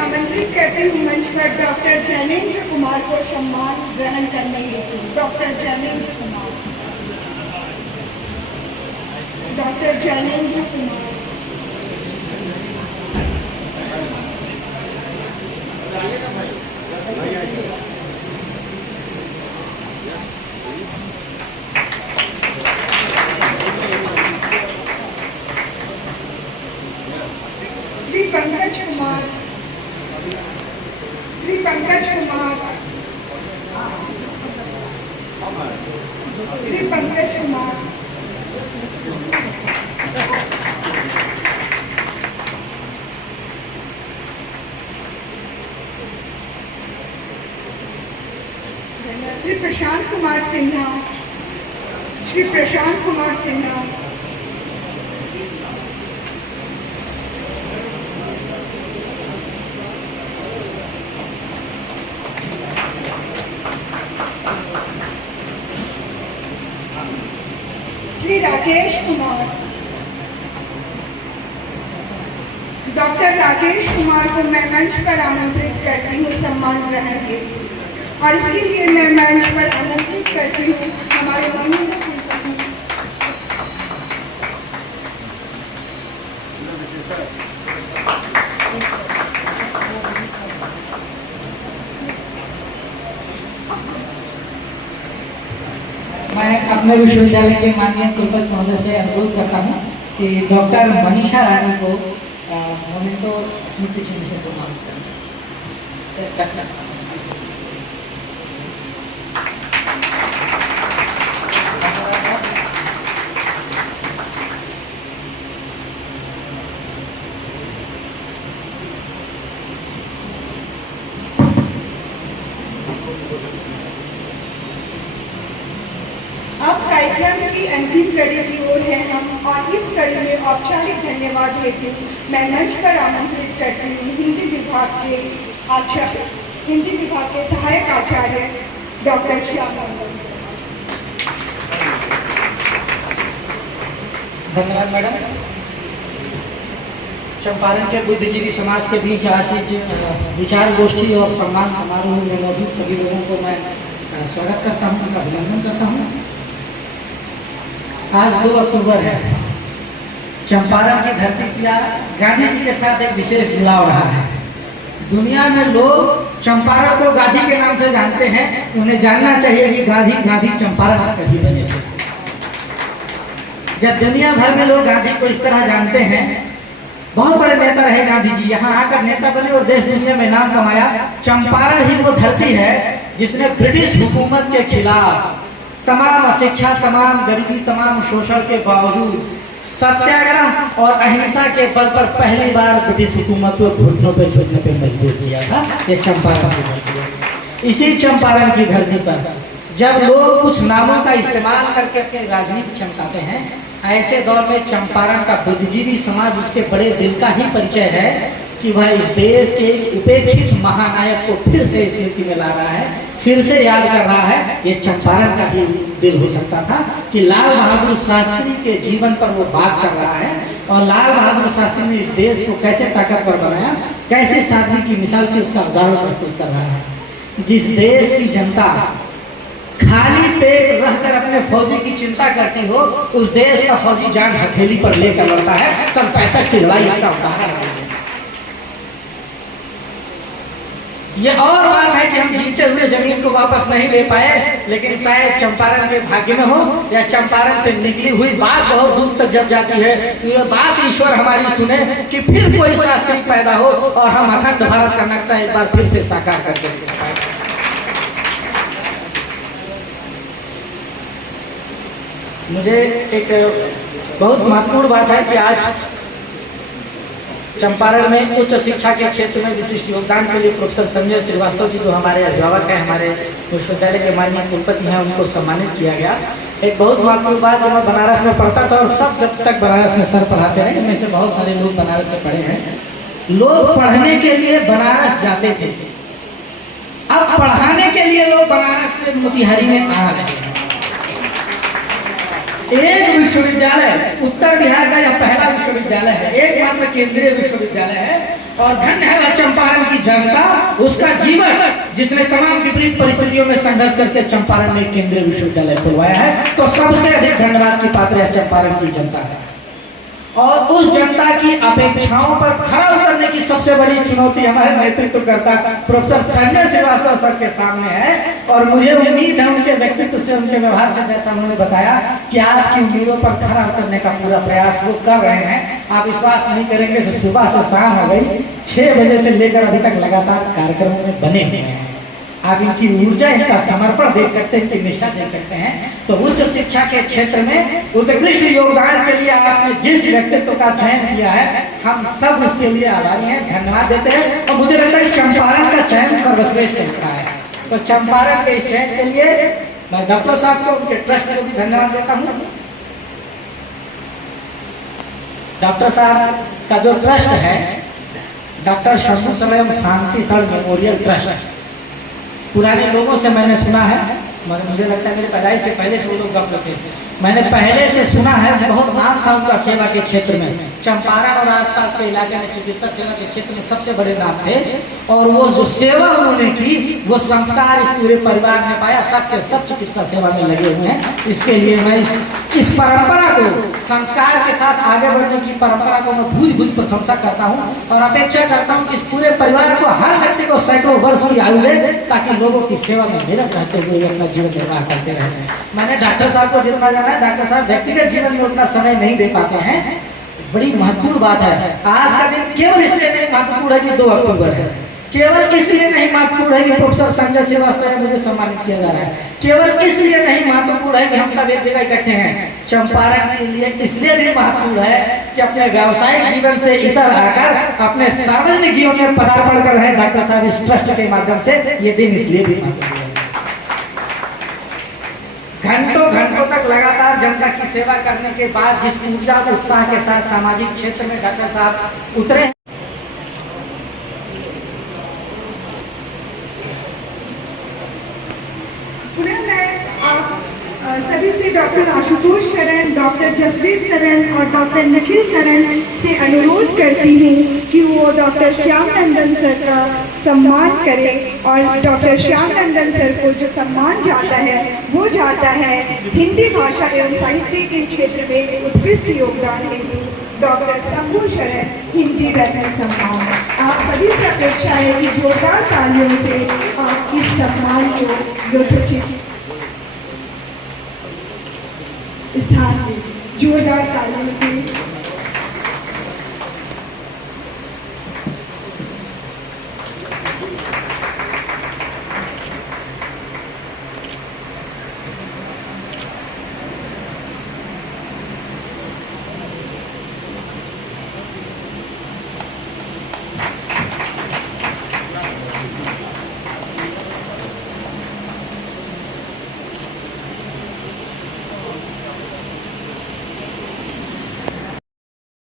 आमंत्रित करती हूँ मंच पर डॉक्टर जैनेन्द्र कुमार को सम्मान ग्रहण करने हेतु। Doctor Jainendra Kumar. Doctor Jainendra Kumar. Shri Pankaj Kumar. Shri Pankaj Kumar. Shri Pankaj Kumar. Shri Prashant Kumar Sinha. Shri Prashant Kumar Sinha. Shri Rakesh Kumar. Doctor Rakesh Kumar को मैं मंच पर आमंत्रित करती हूँ सम्मान ग्रहण के, और इसके लिए मैं मंच पर आमंत्रित करती हूँ हमारे माननीय मैं अपने विश्वविद्यालय के माननीय कुलपति महोदय से अनुरोध करता हूँ कि डॉक्टर मनीषा रानी को मोमेंटो स्मृति चिन्ह से सम्मानित करें। अब कार्यक्रम की अंतिम कड़ी की ओर है हम, और इस कड़ी में औपचारिक धन्यवाद हेतु मैं मंच पर आमंत्रित करती हूँ हिंदी विभाग के सहायक आचार्य डॉक्टर श्याम मंडल। धन्यवाद मैडम। चंपारण के बुद्धिजीवी समाज के बीच आज विचार गोष्ठी और सम्मान समारोह में मौजूद सभी लोगों को मैं स्वागत करता हूँ, उनका अभिनंदन करता हूँ। आज 2 अक्टूबर है। चंपारण की धरती पर गांधी जी के साथ एक विशेष जुड़ाव रहा है। दुनिया में लोग चंपारण को गांधी के नाम से जानते हैं। उन्हें जानना चाहिए कि गांधी चंपारण कभी बने थे। जब दुनिया भर में लोग गांधी को इस तरह जानते हैं, बहुत बड़े नेता रहे गांधी जी, यहाँ आकर नेता बने और देश दुनिया में नाम कमाया। चंपारण ही वो धरती है जिसने ब्रिटिश हुकूमत के खिलाफ तमाम अशिक्षा, तमाम गरीबी, तमाम शोषण के बावजूद सत्याग्रह और अहिंसा के बल पर पहली बार ब्रिटिश हुकूमत को घुटनों पे झुकने पे मजबूर किया था। ये चंपारण की धरती है। इसी चंपारण की धरती पर जब लोग कुछ नामों का इस्तेमाल करके अपनी राजनीति चमकाते हैं, ऐसे दौर में चंपारण का बुद्धिजीवी समाज उसके बड़े दिल का ही परिचय है कि वह इस देश के उपेक्षित महानायक को फिर से स्मृति में ला रहा है, फिर से याद कर रहा है। ये चंपारण का ही दिल हो सकता था कि लाल बहादुर शास्त्री के जीवन पर वो बात कर रहा है, और लाल बहादुर शास्त्री ने इस देश को कैसे ताकतवर बनाया, कैसे सादगी की मिसाल की उसका उदाहरण प्रस्तुत कर रहा है। जिस देश की जनता खाली पेट रहकर अपने फौजी की चिंता करती हो, उस देश का फौजी जान हथेली पर लेकर लड़ता है। 65 की लड़ाई इसका उदाहरण है। ये और बात है कि हम जीते हुए जमीन को वापस नहीं ले पाए, लेकिन शायद चंपारण के भाग्य में हो, या चंपारण से निकली हुई बात बहुत दूर तक जब जाती है, तो ये बात ईश्वर हमारी सुने कि फिर कोई शास्त्री पैदा हो और हम अखंड भारत का नक्शा एक बार फिर से साकार कर दें। मुझे एक बहुत महत्वपूर्ण बात है कि आज चंपारण में उच्च शिक्षा के क्षेत्र में विशिष्ट योगदान के लिए प्रोफेसर संजय श्रीवास्तव जी जो हमारे अभिभावक हैं, हमारे विश्वविद्यालय के माननीय कुलपति हैं, उनको सम्मानित किया गया। एक बहुत महत्वपूर्ण बात, जब मैं बनारस में पढ़ता था और सब जब तक बनारस में सर पढ़ाते रहे, इनमें से बहुत सारे लोग बनारस से पढ़े हैं, लोग पढ़ने के लिए बनारस जाते थे। अब पढ़ाने के लिए लोग बनारस से मोतिहारी में आ रहे हैं। एक विश्वविद्यालय उत्तर बिहार का यह पहला विश्वविद्यालय है, एकमात्र केंद्रीय विश्वविद्यालय है, और धन्य है वह चंपारण की जनता, उसका जीवन जिसने तमाम विपरीत परिस्थितियों में संघर्ष करके चंपारण में केंद्रीय विश्वविद्यालय खुलवाया है। तो सबसे अधिक धन्यवाद की पात्र है चंपारण की जनता है। और उस जनता की अपेक्षाओं पर खरा उतरने की सबसे बड़ी चुनौती हमारे नेतृत्वकर्ता प्रोफेसर संजय श्रीवास्तव सर के सामने है। और मुझे उम्मीद है उनके व्यक्तित्व से, उनके व्यवहार से, जैसा उन्होंने बताया कि आपकी उम्मीदों पर खरा उतरने का पूरा प्रयास वो कर रहे हैं। आप विश्वास नहीं करेंगे, सुबह से शाम हो गई, 6 बजे से लेकर अभी तक लगातार कार्यक्रमों में बने हुए हैं। आप इनकी ऊर्जा, इनका समर्पण देख सकते हैं, इनकी निष्ठा देख सकते हैं। तो उच्च शिक्षा के क्षेत्र में उत्कृष्ट योगदान के लिए आपने जिस व्यक्तित्व का चयन किया है, हम सब उसके लिए आभारी हैं, धन्यवाद देते हैं। और मुझे लगता है कि चंपारण का चयन सर्वश्रेष्ठ चलता है। तो चंपारण के चयन के लिए मैं डॉक्टर साहब को, उनके ट्रस्ट को भी धन्यवाद देता हूँ। डॉक्टर साहब का जो ट्रस्ट है, डॉक्टर शंभू सलयम शांति स्थल मेमोरियल ट्रस्ट, पुराने लोगों से मैंने सुना है, मुझे लगता है मेरे पैदाइश से पहले से वो लोग डॉक्टर थे, मैंने पहले से सुना है, बहुत नाम था उनका सेवा के क्षेत्र में। चंपारण और आसपास के इलाके में चिकित्सा सेवा के क्षेत्र में सबसे बड़े नाम थे। और वो जो सेवा उन्होंने की, वो संस्कार इस पूरे परिवार ने पाया। सबके सब चिकित्सा सेवा में लगे हुए हैं। इसके लिए मैं इस परंपरा को, संस्कार के साथ आगे बढ़ने की परंपरा को मैं भूल भूल प्रशंसा करता हूँ और अपेक्षा करता हूँ कि इस पूरे परिवार को, हर व्यक्ति को सैकड़ों वर्ष की आयु दे, ताकि लोगों की सेवा में मेहनत करते हुए अपना जीवन निर्वाह करते रहे। मैंने डॉक्टर साहब को जितना जाना है, डॉक्टर साहब व्यक्तिगत जीवन में उतना समय नहीं दे पाते हैं। बड़ी महत्वपूर्ण बात है। आज का दिन केवल इसलिए नहीं महत्वपूर्ण है कि 2 अक्टूबर है, केवल इसलिए नहीं महत्वपूर्ण है कि प्रोफेसर संजय श्रीवास्तव मुझे सम्मानित किया जा रहा है, केवल इसलिए नहीं महत्वपूर्ण है कि हम सब एक जगह इकट्ठे हैं। चंपारण के लिए इसलिए भी महत्वपूर्ण है कि अपने व्यावसायिक जीवन से इतर आकर अपने सार्वजनिक जीवन में पदार्पण कर रहे हैं डॉक्टर साहब इस ट्रस्ट के माध्यम से। ये दिन इसलिए भी महत्वपूर्ण है। घंटों घंटों तक लगातार जनता की सेवा करने के बाद जिस ऊर्जा उत्साह के साथ सामाजिक क्षेत्र में डॉक्टर साहब उतरे, पुनः मैं आप सभी से डॉक्टर आशुतोष शरण, डॉक्टर जसवीर शरण और डॉक्टर निखिल शरण से अनुरोध करती हूँ कि वो डॉक्टर श्याम नंदन सर का सम्मान करें। और डॉक्टर श्याम नंदन सर को जो सम्मान जाता है वो जाता है हिंदी भाषा एवं साहित्य के क्षेत्र में उत्कृष्ट योगदान हेतु डॉक्टर शंभू शरण हिंदी रत्न सम्मान। आप सभी से अपेक्षा है कि जोरदार तालियों से आप इस सम्मान को यथोचित स्थान दें। जोरदार तालियों से